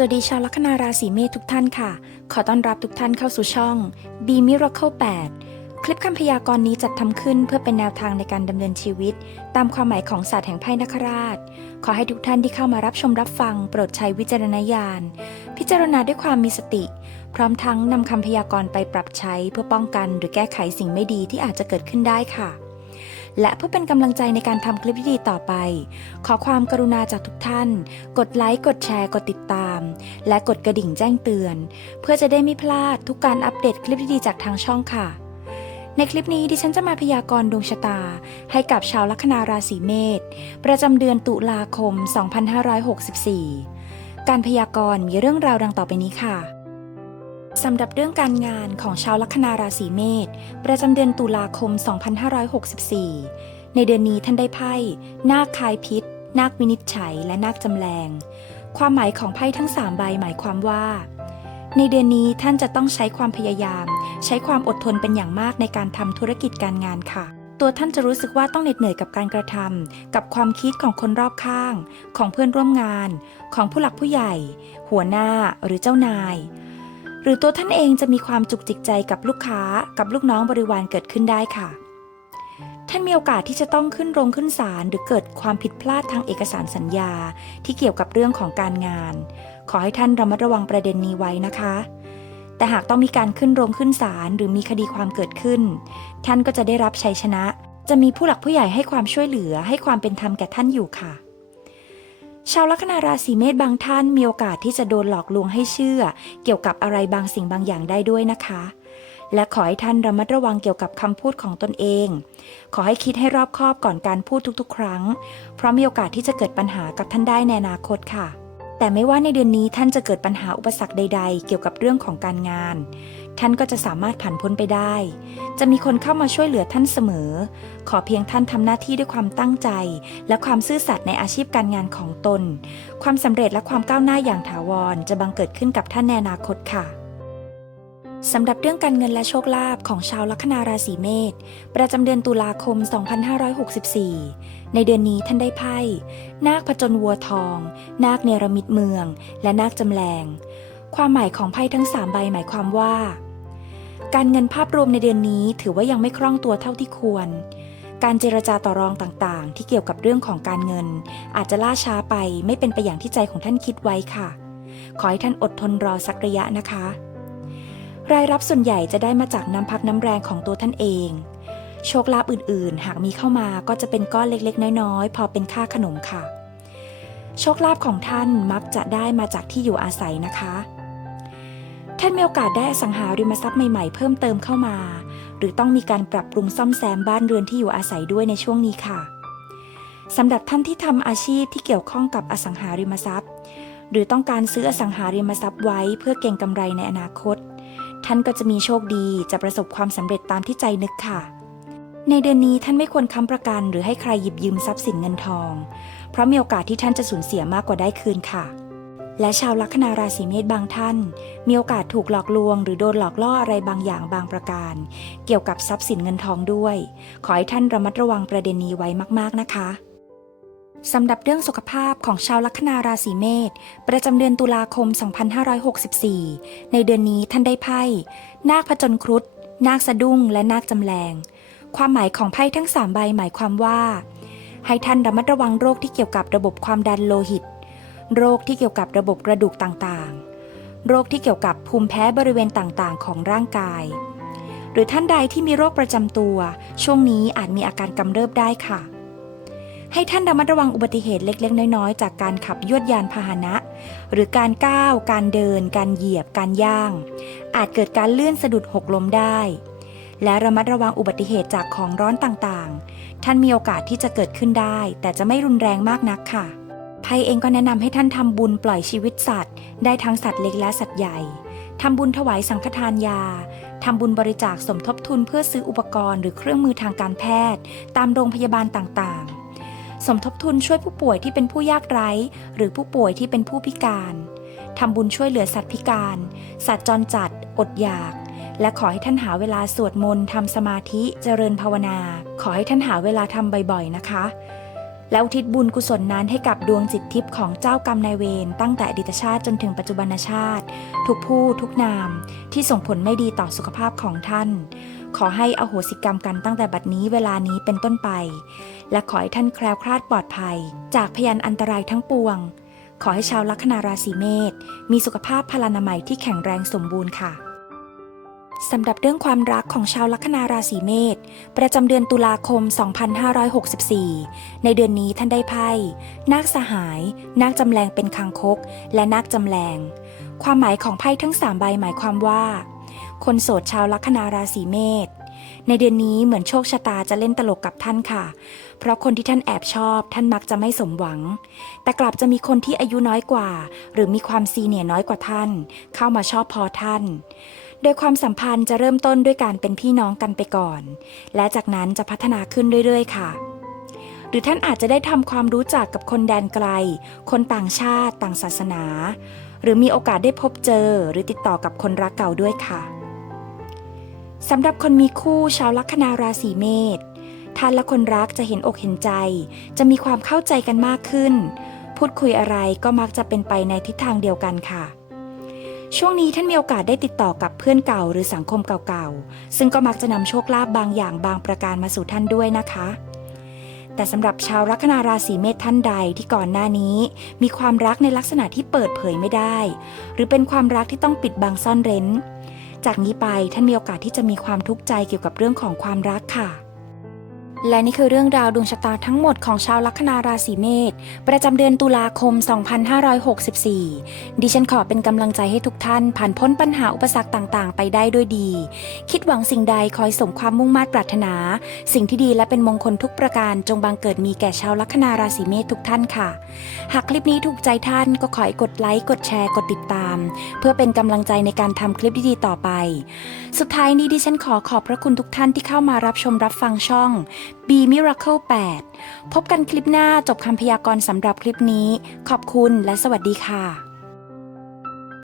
สวัสดีชาวลัคนาราศีเมษทุกท่านค่ะ ขอต้อนรับทุกท่านเข้าสู่ช่อง B Miracle 8 คลิปคำพยากรณ์นี้จัดทำขึ้นเพื่อเป็นแนวทางในการดำเนินชีวิต ตามความหมายของศาสตร์แห่งไพ่นคราช ขอให้ทุกท่านที่เข้ามารับชมรับฟัง โปรดใช้วิจารณญาณ พิจารณาด้วยความมีสติ พร้อมทั้งนำคำพยากรณ์ไปปรับใช้เพื่อป้องกันหรือแก้ไขสิ่งไม่ดีที่อาจจะเกิดขึ้นได้ค่ะ และเพื่อเป็นกำลังใจในการทำคลิปที่ดีต่อไป ขอความกรุณาจากทุกท่าน กดไลค์ กดแชร์ กดติดตาม และกดกระดิ่งแจ้งเตือน เพื่อจะได้ไม่พลาดทุกการอัปเดตคลิปดีๆจากทางช่องค่ะ ในคลิปนี้ดิฉันจะมาพยากรณ์ดวงชะตา ให้กับชาวลัคนาราศีเมษประจำเดือนตุลาคม 2564 การพยากรณ์มีเรื่องราวดังต่อไปนี้ค่ะ สำหรับเรื่องการงานของชาวลัคนาราศีเมษประจำเดือนตุลาคม 2564 ในเดือนนี้ท่านได้ไพ่ นาคคายพิษ นาควินิจฉัย และนาคจำแรง ความหมายของไพ่ทั้ง 3 ใบหมายความว่า ในเดือนนี้ท่านจะต้องใช้ความพยายาม ใช้ความอดทนเป็นอย่างมากในการทำธุรกิจการงานค่ะ ตัวท่านจะรู้สึกว่าต้องเหน็ดเหนื่อยกับการกระทำกับความคิดของคนรอบข้าง ของเพื่อนร่วมงาน ของผู้หลักผู้ใหญ่ หัวหน้าหรือเจ้านาย หรือตัวท่านเองจะมีความจุกจิกใจกับลูกค้ากับลูกน้องบริวารเกิดขึ้นได้ค่ะ ท่านมีโอกาสที่จะต้องขึ้นโรงขึ้นศาลหรือเกิดความผิดพลาดทางเอกสารสัญญา ที่เกี่ยวกับเรื่องของการงาน ขอให้ท่านระมัดระวังประเด็นนี้ไว้นะคะ แต่หากต้องมีการขึ้นโรงขึ้นศาลหรือมีคดีความเกิดขึ้น ท่านก็จะได้รับชัยชนะ จะมีผู้หลักผู้ใหญ่ให้ความช่วยเหลือให้ความเป็นธรรมแก่ท่านอยู่ค่ะ ชาวลัคนาราศีเมษบางท่านมีโอกาสที่จะโดนหลอกลวงให้เชื่อ เกี่ยวกับอะไรบางสิ่งบางอย่างได้ด้วยนะคะ และขอให้ท่านระมัดระวังเกี่ยวกับคำพูดของตนเอง ขอให้คิดให้รอบคอบก่อนการพูดทุกๆ ครั้ง เพราะมีโอกาสที่จะเกิดปัญหากับท่านได้ในอนาคตค่ะ แต่ไม่ว่าในเดือนนี้ท่านจะเกิดปัญหาอุปสรรคใด ๆ เกี่ยวกับเรื่องของการงาน ท่านก็จะสามารถผ่านพ้นไปได้ จะมีคนเข้ามาช่วยเหลือท่านเสมอ ขอเพียงท่านทำหน้าที่ด้วยความตั้งใจ และความซื่อสัตย์ในอาชีพการงานของตน ความสำเร็จและความก้าวหน้าอย่างถาวรจะบังเกิดขึ้นกับท่านในอนาคตค่ะ สำหรับเรื่องการเงินและโชคลาภของชาวลัคนาราศีเมษประจำเดือนตุลาคม 2564 ในเดือนนี้ท่านได้ไพ่ นาคผจญวัวทอง นาคเนรมิตเมือง และนาคจำแรง ความหมายของไพ่ทั้ง 3 ใบหมายความว่า การเงินภาพรวมในเดือนนี้ถือว่ายังไม่คล่องตัวเท่าที่ควร การเจรจาต่อรองต่างๆ ที่เกี่ยวกับเรื่องของการเงิน อาจจะล่าช้าไปไม่เป็นไปอย่างที่ใจของท่านคิดไว้ค่ะ ขอให้ท่านอดทนรอสักระยะนะคะ รายรับส่วนใหญ่จะได้มาจากน้ำพักน้ำแรงของตัวท่านเอง โชคลาภอื่นๆ หากมีเข้ามาก็จะเป็นก้อนเล็กๆ น้อยๆ พอเป็นค่าขนมค่ะ โชคลาภของท่านมักจะได้มาจากที่อยู่อาศัยนะคะท่านมีโอกาสได้อสังหาริมทรัพย์ใหม่ๆเพิ่มเติมเข้ามา หรือต้องมีการปรับปรุงซ่อมแซมบ้านเรือนที่อยู่อาศัยด้วยในช่วงนี้ค่ะสำหรับท่านที่ทำอาชีพที่เกี่ยวข้องกับอสังหาริมทรัพย์ หรือต้องการซื้ออสังหาริมทรัพย์ไว้เพื่อเก็งกำไรในอนาคต ท่านก็จะมีโชคดีจะประสบความสำเร็จตามที่ใจนึกค่ะ ในเดือนนี้ท่านไม่ควรค้ำประกันหรือให้ใครหยิบยืมทรัพย์สินเงินทอง เพราะมีโอกาสที่ท่านจะสูญเสียมากกว่าได้คืนค่ะ และชาวลัคนาราศีเมษบางท่าน มีโอกาสถูกหลอกลวง หรือโดนหลอกล่ออะไรบางอย่างบางประการ เกี่ยวกับทรัพย์สินเงินทองด้วย ขอให้ท่านระมัดระวังประเด็นนี้ไว้มาก ๆนะคะ สำหรับเรื่องสุขภาพของชาวลัคนาราศีเมษประจำเดือนตุลาคม 2564 ในเดือนนี้ท่านได้ไพ่ นาคผจญครุฑนาคสะดุ้ง และนาคจำแรงความหมายของไพ่ทั้ง 3 ใบหมายความว่า ให้ท่านระมัดระวังโรคที่เกี่ยวกับระบบความดันโลหิต โรคที่เกี่ยวกับระบบกระดูกต่างๆ โรคที่เกี่ยวกับภูมิแพ้บริเวณต่างๆ ของร่างกาย หรือท่านใดที่มีโรคประจำตัว ช่วงนี้อาจมีอาการกำเริบได้ค่ะ ให้ท่านระมัดระวังอุบัติเหตุเล็ก ๆ น้อยๆ จากการขับยวดยานพาหนะ หรือการก้าว การเดิน การเหยียบ การย่าง อาจเกิดการเลื่อนสะดุดหกล้มได้ และระมัดระวังอุบัติเหตุจากของร้อนต่างๆ ท่านมีโอกาสที่จะเกิดขึ้นได้ แต่จะไม่รุนแรงมากนักค่ะไพ่เองก็แนะนำให้ท่านทำบุญปล่อยชีวิตสัตว์ ได้ทั้งสัตว์เล็กและสัตว์ใหญ่ทำบุญถวายสังฆทานยา ทำบุญบริจาคสมทบทุนเพื่อซื้ออุปกรณ์หรือเครื่องมือทางการแพทย์ ตามโรงพยาบาลต่างๆ สมทบทุนช่วยผู้ป่วยที่เป็นผู้ยากไร้ หรือผู้ป่วยที่เป็นผู้พิการทำบุญช่วยเหลือสัตว์พิการ สัตว์จรจัด อดอยาก และขอให้ท่านหาเวลาสวดมนต์ทำสมาธิเจริญภาวนา ขอให้ท่านหาเวลาทำบ่อยๆนะคะ แล้วทิศบุญกุศลนั้นให้กับดวงจิตทิพย์ของเจ้ากรรมนายเวรตั้งแต่อดีตชาติจนถึงปัจจุบันชาติ ทุกผู้ทุกนามที่ส่งผลไม่ดีต่อสุขภาพของท่าน ขอให้อโหสิกรรมกันตั้งแต่บัดนี้เวลานี้เป็นต้นไป และขอให้ท่านแคล้วคลาดปลอดภัย จากพยานอันตรายทั้งปวง ขอให้ชาวลัคนาราศีเมษมีสุขภาพพลานามัยที่แข็งแรงสมบูรณ์ค่ะสำหรับเรื่องความรักของชาวลัคนาราศีเมษประจำเดือนตุลาคม 2564 ในเดือนนี้ท่านได้ไพ่นาคสหาย นาคจำแรงเป็นคางคก และนาคจำแรง ความหมายของไพ่ทั้งสามใบหมายความว่า คนโสดชาวลัคนาราศีเมษในเดือนนี้เหมือนโชคชะตาจะเล่นตลกกับท่านค่ะ เพราะคนที่ท่านแอบชอบ ท่านมักจะไม่สมหวัง แต่กลับจะมีคนที่อายุน้อยกว่า หรือมีความซีเนียร์น้อยกว่าท่าน เข้ามาชอบพอท่าน โดยความสัมพันธ์จะเริ่มต้นด้วยการเป็นพี่น้องกันไปก่อน และจากนั้นจะพัฒนาขึ้นเรื่อย ๆ ค่ะหรือท่านอาจจะได้ทำความรู้จักกับคนแดนไกล คนต่างชาติ ต่างศาสนา หรือมีโอกาสได้พบเจอ หรือติดต่อกับคนรักเก่าด้วยค่ะ สำหรับคนมีคู่ชาวลัคนาราศีเมษท่านและคนรักจะเห็นอกเห็นใจ จะมีความเข้าใจกันมากขึ้น พูดคุยอะไรก็มักจะเป็นไปในทิศทางเดียวกันค่ะ ช่วงนี้ท่านมีโอกาสได้ติดต่อกับเพื่อนเก่าหรือสังคมเก่าๆ ซึ่งก็มักจะนำโชคลาภบางอย่างบางประการมาสู่ท่านด้วยนะคะ แต่สำหรับชาวลัคนาราศีเมษท่านใดที่ก่อนหน้านี้ มีความรักในลักษณะที่เปิดเผยไม่ได้ หรือเป็นความรักที่ต้องปิดบังซ่อนเร้น จากนี้ไปท่านมีโอกาสที่จะมีความทุกข์ใจเกี่ยวกับเรื่องของความรักค่ะ และนี่คือเรื่องราวดวงชะตาทั้งหมดของชาวลัคนาราศีเมษประจำเดือนตุลาคม 2564 ดิฉันขอเป็นกำลังใจให้ทุกท่าน ผ่านพ้นปัญหาอุปสรรคต่างๆ ไปได้ด้วยดี คิดหวังสิ่งใดคอยสมความมุ่งมา่ปรารถนา สิ่งที่ดีและเป็นมงคลทุกประการจงบังเกิดมีแก่ชาวลัคนาราศีเมษทุกท่านค่ะ หากคลิปนี้ถูกใจท่านก็ขอให้กดไลค์กดแชร์กดติดตาม เพื่อเป็นกำลังใจในการทำคลิปดีๆต่อไป สุดท้ายนี้ดิฉันขอขอบพระคุณทุกท่านที่เข้ามารับชมรับฟังช่อง B Miracle 8 พบกันคลิปหน้าจบคำพยากรณ์สำหรับคลิปนี้ ขอบคุณและสวัสดีค่ะ